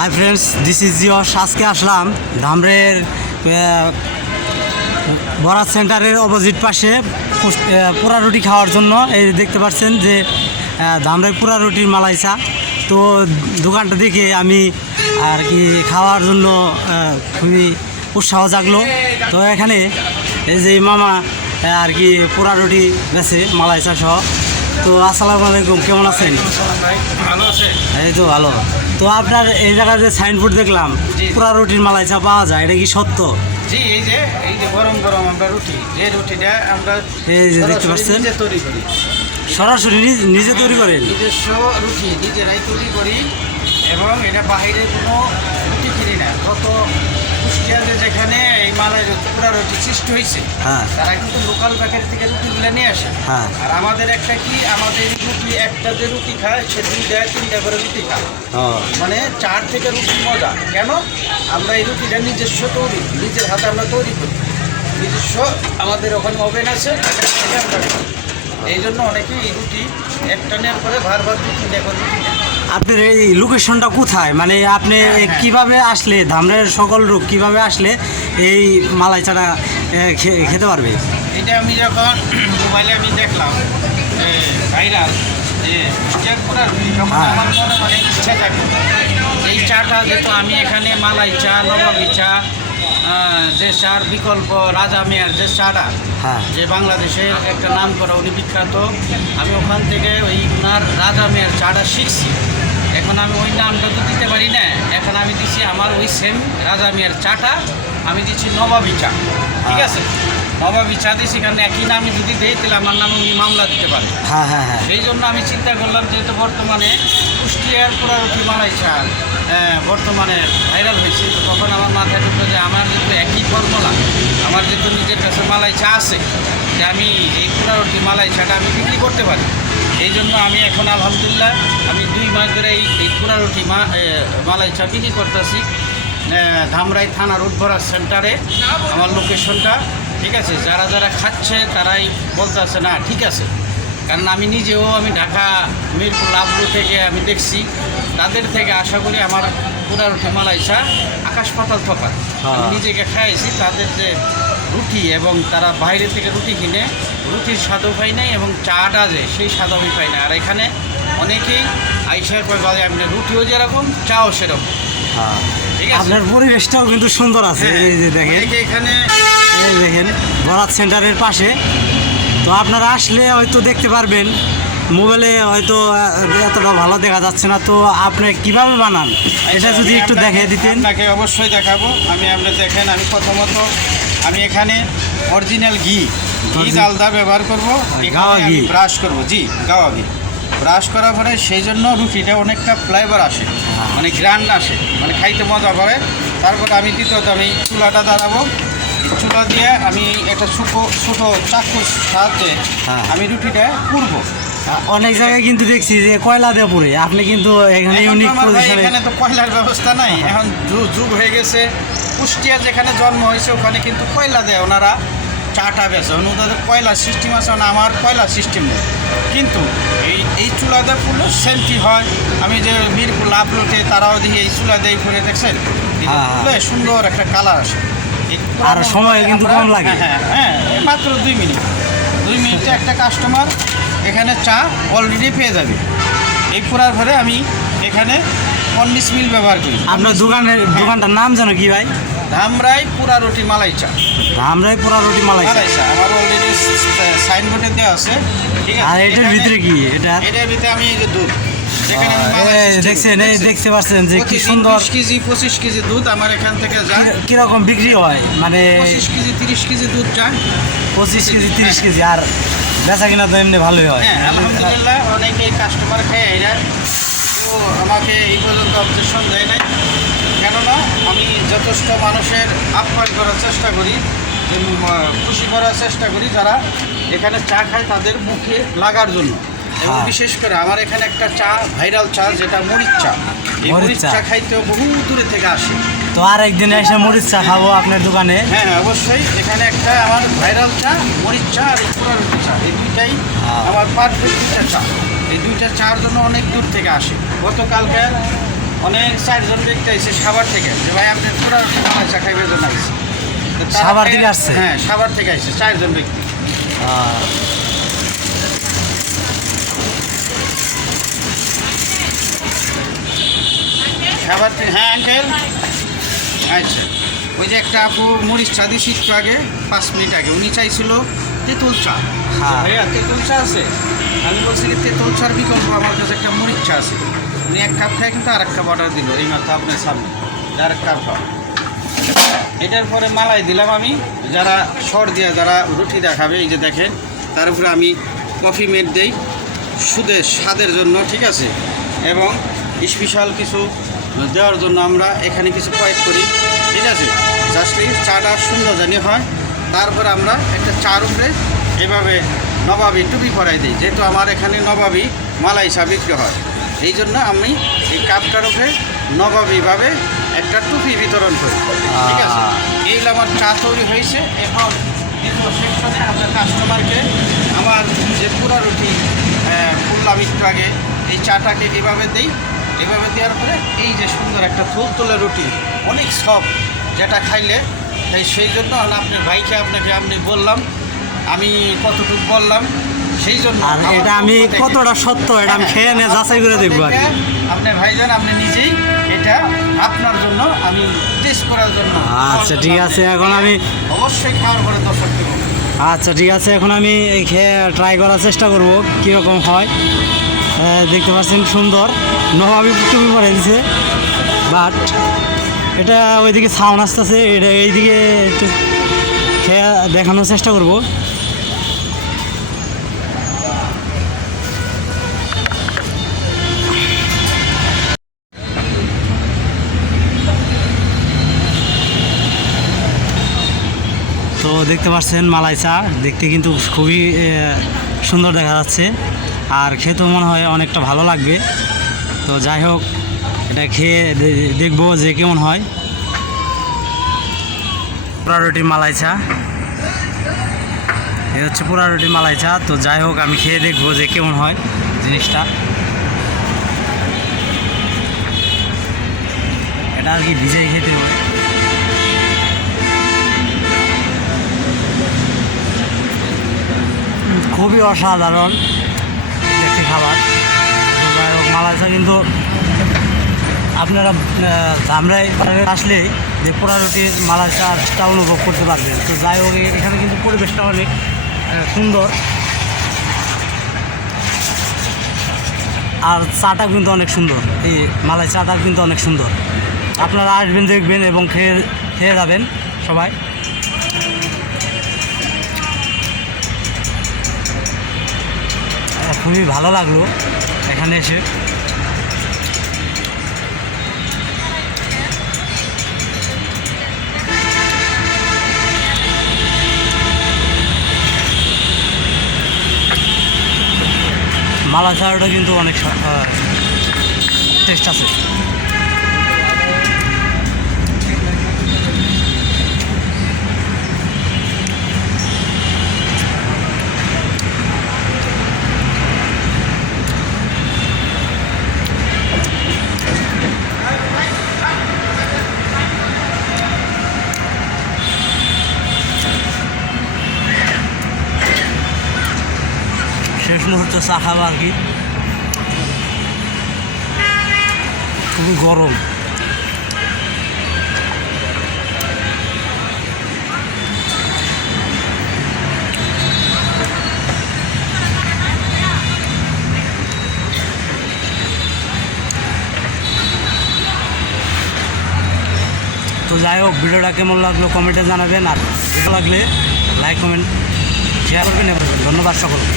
Hi friends, this is yours. আজকে আসলাম ধামরের বরাত সেন্টারের অপোজিট পাশে পোড়া রুটি খাওয়ার জন্য। এই দেখতে পাচ্ছেন যে ধামরের পোড়া রুটির মালাই চা। তো দোকানটা দেখে আমি আর কি খাওয়ার জন্য খুবই উৎসাহ জাগলো। তো এখানে এই যে মামা আর কি পোড়া রুটি বেছে মালাই চা সহ। তো আসসালামু আলাইকুম, কেমন আছেন? ভালো আছে। এই তো ভালো। তো আপনার এই জায়গায় যে সাইনবোর্ড দেখলাম পোড়া রুটির মালাই চা পাওয়া যায়, এটা কি সত্য? জি, এই যে গরম গরম আমরা রুটি, যে রুটিটা আমরা এই যে দেখতে পাচ্ছেন নিজে তৈরি করি, সরাসরি নিজে তৈরি করেন? নিজস্ব রুটি নিজেরাই তৈরি করি এবং এটা বাইরে কোনো রুটি কিনি না। কত কুষ্টিয়াতে যেখানে এই মালাই পোড়া রুটি সৃষ্টি হয়েছে, হ্যাঁ তারা কিন্তু লোকাল বেকারি থেকে রুটিগুলো নিয়ে আসে। হ্যাঁ। আর আমাদের একটা কি, আমাদের রুটি একটা যে রুটি খায় সে 2-3টা করে রুটি খায়, মানে 4 থেকে রুটি মজা। কেন? আমরা এই রুটিটা নিজস্ব তৈরি, নিজের হাতে আমরা তৈরি করি, নিজস্ব আমাদের ওখানে ওভেন আছে, সেখান থেকে আমরা করি। এই জন্য অনেকেই এই রুটি একটা নেওয়ার পরে বারবার 2-3টা করে রুটি নেয়। আপনার এই লোকেশনটা কোথায়? মানে আপনি কিভাবে আসলে, ধামরের সকল লোক কিভাবে আসলে এই মালাই চাটা খেতে পারবে? এটা আমি যখন মোবাইলে আমি দেখলাম ভাইরাল যে কুষ্টিয়ার পোড়া রুটি, তখন আমার মনে অনেক ইচ্ছা থাকে এই চাটা যেহেতু আমি এখানে মালাই চা, নবাবী চা, যে চার বিকল্প রাজা মিয়ার যে চাটা, হ্যাঁ যে বাংলাদেশের একটা নাম করা, উনি বিখ্যাত। আমি ওখান থেকে ওই ওনার রাজা মিয়ার চাটা শিখছি। এখন আমি ওই নামটা তো দিতে পারি না, এখন আমি দিচ্ছি আমার ওই সেম রাজা মিয়ার চাটা আমি দিচ্ছি নবাবী চা। ঠিক আছে, নবাবী চা দিচ্ছি, কারণ একই নামে যদি দিই তাহলে আমার নামে উনি মামলা দিতে পারে। হ্যাঁ হ্যাঁ হ্যাঁ। সেই জন্য আমি চিন্তা করলাম, যেহেতু বর্তমানে কুষ্টিয়ার পোড়া রুটি মালাই চা বর্তমানে ভাইরাল হয়েছে, তো তখন আমার মাথায় ঢুকলো যে আমার যেহেতু একই ফর্মুলা, আমার যেহেতু নিজের কাছে মালাই চা আছে, যে আমি এই পোড়া রুটি মালাই চাটা আমি বিক্রি করতে পারি। এই জন্য আমি এখন আলহামদুলিল্লাহ আমি 2 মাস ধরে এই পোড়া রুটি মালাই চা বিক্রি করতেছি ধামরাই থানার উদ্ভরা সেন্টারে আমার লোকেশনটা। ঠিক আছে, যারা যারা খাচ্ছে তারাই বলতেছে না ঠিক আছে, কারণ আমি নিজেও আমি ঢাকা মিরপুর লাভলু থেকে আমি দেখছি, তাদের থেকে আশা করি আমার পোড়া রুটি মালাই চা আকাশ পাতাল তফাৎ। আমি নিজেকে খাইছি, তাদের যে রুটি এবং তারা বাইরে থেকে রুটি কিনে রুটির স্বাদও পাই নাই এবং চাটা যে সেই স্বাদ আমি পাই না। আর এখানে অনেকেই আইসার পর বলে আপনি রুটিও যেরকম চাও সেরকম। ঠিক আছে, আপনার পরিবেশটাও কিন্তু সুন্দর আছে। এই যে দেখেন, এখানে এই দেখেন বরাত সেন্টারের পাশে। তো আপনারা আসলে হয়তো দেখতে পারবেন, মোবাইলে হয়তো এতটা ভালো দেখা যাচ্ছে না। তো আপনি কিভাবে বানান এটা যদি একটু দেখিয়ে দিতেন। আপনাকে অবশ্যই দেখাবো। আপনি দেখেন, আমি প্রথমত আমি এখানে অরিজিনাল ঘি ডালদা ব্যবহার করবো। গাওয়া ঘি ব্রাশ করবো, জি গাওয়া ঘি ব্রাশ করার পরে সেই জন্য রুটিটা অনেকটা ফ্লেভার আসে, মানে গ্রান্ড আসে, মানে খাইতে মজা করে। তারপরে আমি দ্বিতীয়ত আমি চুলাটা দাঁড়াবো, চুলা দিয়ে আমি একটা ছোটো চাকুর সাহায্যে আমি রুটিটা পুড়বো। অনেক জায়গায় কিন্তু দেখছি যে কয়লা দিয়ে পুড়ে, আপনি কিন্তু এখানে ইউনিক পজিশনে। এখানে তো কয়লার ব্যবস্থা নাই, এখন যুগ হয়ে গেছে। কুষ্টিয়া যেখানে জন্ম হয়েছে ওখানে কিন্তু কয়লা দেয়, ওনারা চাটা বেছে, ওনাদের কয়লার সিস্টেম আছে, না আমার কয়লার সিস্টেম নেই। কিন্তু এই চুলা দিয়ে পুরো সেমটি হয়। আমি যে মিরপুর লাভলুটে তারাও দিয়ে এই চুলা দিয়ে করে দেখছেন, সুন্দর একটা কালার আসে। আর সময় কিন্তু কম লাগে। হ্যাঁ হ্যাঁ, মাত্র 2 মিনিট, 2 মিনিটে একটা কাস্টমার এখানে চা অলরেডি পেয়ে যাবে। এই পোড়ার পরে আমি এখানে কন্ডিস মিল ব্যবহার করি। আপনার দোকানটার নাম জানো কি ভাই? ধামরাই পোড়া রুটি মালাই চা। ধামরাই পোড়া রুটি মালাই চা আমার অলরেডি সাইনবোর্ডে দেওয়া আছে। ঠিক আছে, আর এটার ভিতরে কি? এটার ভিতরে আমি এই যে দুধ, যেখানে দেখছেন, এই দেখতে পাচ্ছেন যে কি সুন্দর 25 কেজি দুধ আমার এখান থেকে যায়। কিরকম বিক্রি হয়? মানে 25 কেজি 30 কেজি দুধ যায়। 25 কেজি 30 কেজি। আর বেচা কিনা তো এমনি ভালোই হয়। হ্যাঁ আলহামদুলিল্লাহ, অনেকেই কাস্টমার খায় এরা, তো আমাকে এই পর্যন্ত অবজেকশন দেয় নাই। কেননা আমি যথেষ্ট মানুষের আপ্যায়ন করার চেষ্টা করি, খুশি করার চেষ্টা করি যারা এখানে চা খায় তাদের মুখে লাগার জন্য। এবং বিশেষ করে আমার এখানে একটা চা ভাইরাল চা, যেটা মরিচ চা। এই মরিচ চা খাইতেও বহু দূরে থেকে আসে। তো আর একদিন এসে মরিচ চা খাবো আপনার দোকানে। হ্যাঁ হ্যাঁ অবশ্যই, এখানে একটা আমার ভাইরাল চা মরিচ চা আর এই পোড়া রুটি চা, এই দুইটাই আমার পারফেক্ট 2টা চা। এই 2টা চার জন্য অনেক দূর থেকে আসে। গতকালকে অনেক 4জন ব্যক্তি আইছে সাভার থেকে, যে ভাই আপনি পুরা রুটি মালাইচা খাইবার জন্য আইছে। তো তারা সাভার খাইয়া- থেকে আসছে? হ্যাঁ, সাভার থেকে আইছে 4জন ব্যক্তি। সাভার থেকে, হ্যাঁ আঙ্কেল। আচ্ছা, ওই যে একটা আপু মরিচ চা দিয়েছি একটু আগে, 5 মিনিট আগে, উনি চাইছিল তেঁতুল চা। হ্যাঁ। ভাইয়া তেঁতুল চা আছে? আমি বলছি কি তেঁতুল চার বিকল্প আমার কাছে একটা মরিচ চা আছে। উনি 1 কাপ খায় কিন্তু আর 1 কাপ অর্ডার দিল এই মাত্র আপনার সামনে, আর 1 কাপ খাও। এটার পরে মালাই দিলাম আমি, যারা শর দিয়া যারা রুটি দেখাবে, এই যে দেখেন, তার উপরে আমি কফি মেড দেই স্বাদের জন্য, ঠিক আছে, এবং স্পেশাল কিছু দেওয়ার জন্য আমরা এখানে কিছু প্রয়োগ করি, ঠিক আছে, জাস্ট এই চাটা সুন্দর জানি হয়। তারপরে আমরা একটা চার উপরে এভাবে নবাবি টুপি পরাই দিই, যেহেতু আমার এখানে নবাবি মালাই চা বিক্রি হয়, এই জন্য আমি এই কাপটার উপরে নবাবিভাবে একটা টুপি বিতরণ করি, ঠিক আছে। এই হলো আমার চা তৈরি হয়েছে। এখন দ্বিতীয় সেকশনে আমরা কাস্টমারকে আমার যে পুরা রুটি বললাম একটু আগে, এই চাটাকে এভাবে দিই, এভাবে দেওয়ার পরে এই যে সুন্দর একটা তুলতুলে রুটি, অনেক সফট, যেটা খাইলে সেই জন্য আপনার ভাইকে আপনি বললাম, আমি কতটুকু বললাম সেই জন্য। আর আমার এটা আমি পক্ষ থেকে- কতটা সত্য এটা আমি খেয়ে নিয়ে যাচাই করে দেখবো আর কি। আপনার ভাইজান আপনি নিজেই এটা আপনার জন্য আমি টেস্ট করার জন্য। আচ্ছা, ঠিক আছে, এখন আমি অবশ্যই খাওয়ার পরে দর্শক দেবো। আচ্ছা ঠিক আছে, এখন আমি এই খেয়ে ট্রাই করার চেষ্টা করব কীরকম হয়। দেখতে পাচ্ছেন সুন্দর নবাবি টুপি পরে দিছে, বাট এটা ওইদিকে সাউন্ড আসতেছে, এটা এইদিকে একটু খেয়ে দেখানোর চেষ্টা করব। তো দেখতে পাচ্ছেন মালাই চা দেখতে কিন্তু খুবই সুন্দর দেখা যাচ্ছে, আর খেতেও মনে হয় অনেকটা ভালো লাগবে। তো যাই হোক, এটা খেয়ে দেখবো যে কেমন হয়। পোড়া রুটি মালাই চা, এটা হচ্ছে পোড়া রুটি মালাই চা। তো যাই হোক, আমি খেয়ে দেখবো যে কেমন হয় জিনিসটা। এটা আর কি ভিজেই খেতে হবে। খুবই অসাধারণ একটি খাবার। যাই হোক, মালাই চা কিন্তু আপনারা ধামরাই আসলে যে পোড়া রুটির মালাই চাটা অনুভব করতে পারবেন। তো যাই হোক, এখানে কিন্তু পরিবেশটা অনেক সুন্দর, আর চাটা কিন্তু অনেক সুন্দর, এই মালাই চাটা কিন্তু অনেক সুন্দর। আপনারা আসবেন, দেখবেন এবং খেয়ে যাবেন সবাই। খুবই ভালো লাগলো এখানে এসে। মালাই চাটা কিন্তু অনেক টেস্ট আছে। শেষ মুহূর্তে চা খাবো আর কি, খুবই গরম। তো যাই হোক, ভিডিওটা কেমন লাগলো কমেন্টে জানাবেন, আর ভালো লাগলে লাইক কমেন্ট শেয়ার করবেন। ধন্যবাদ সকলকে।